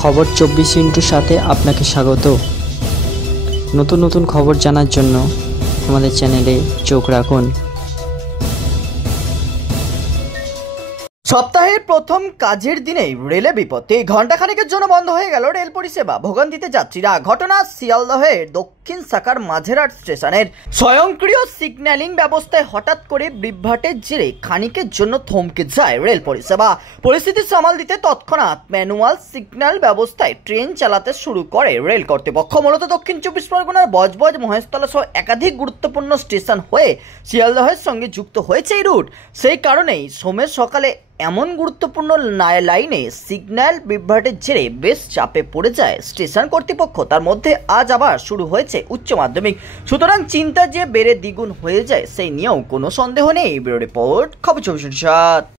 খবর 24 সাথে আপনাকে স্বাগত। নতুন নতুন খবর জানার জন্য আমাদের চ্যানেলে চোখ রাখুন। সপ্তাহের প্রথম কাজের দিনেই রেলে বিপত্তি, ঘণ্টাখানেকের জন্য বন্ধ হয়ে গেল রেল পরিষেবা, ভোগান্তিতে যাত্রীরা। ঘটনা শিয়ালদহের দক্ষিণ শাখার মাঝেরহাট স্টেশনের। স্বয়ংক্রিয় সিগন্যালিং ব্যবস্থায় হঠাৎ করে বিভ্রাটের জেরে খানিকের জন্য থমকে যায় রেল পরিষেবা। পরিস্থিতি সামাল দিতে তৎক্ষণাৎ ম্যানুয়াল সিগন্যাল ব্যবস্থায় ট্রেন চালাতে শুরু করে রেল কর্তৃপক্ষ। মূলত দক্ষিণ 24 পরগনার বজবজ, মহেশতলা সহ একাধিক গুরুত্বপূর্ণ স্টেশন হয়ে শিয়ালদহের সঙ্গে যুক্ত হয়েছে এই রুট। সেই কারণেই সোমের সকালে এমন গুরুত্বপূর্ণ লাইনে সিগন্যাল বিভ্রাটের জেরে বেশ চাপে পড়ে যায় স্টেশন কর্তৃপক্ষ। তার মধ্যে আজ আবার শুরু হয়েছে উচ্চ মাধ্যমিক, সুতরাং চিন্তা যে বেড়ে দ্বিগুণ হয়ে যায় সেই নিয়েও কোনো সন্দেহ নেই। ব্যুরো রিপোর্ট, খবর 24/7।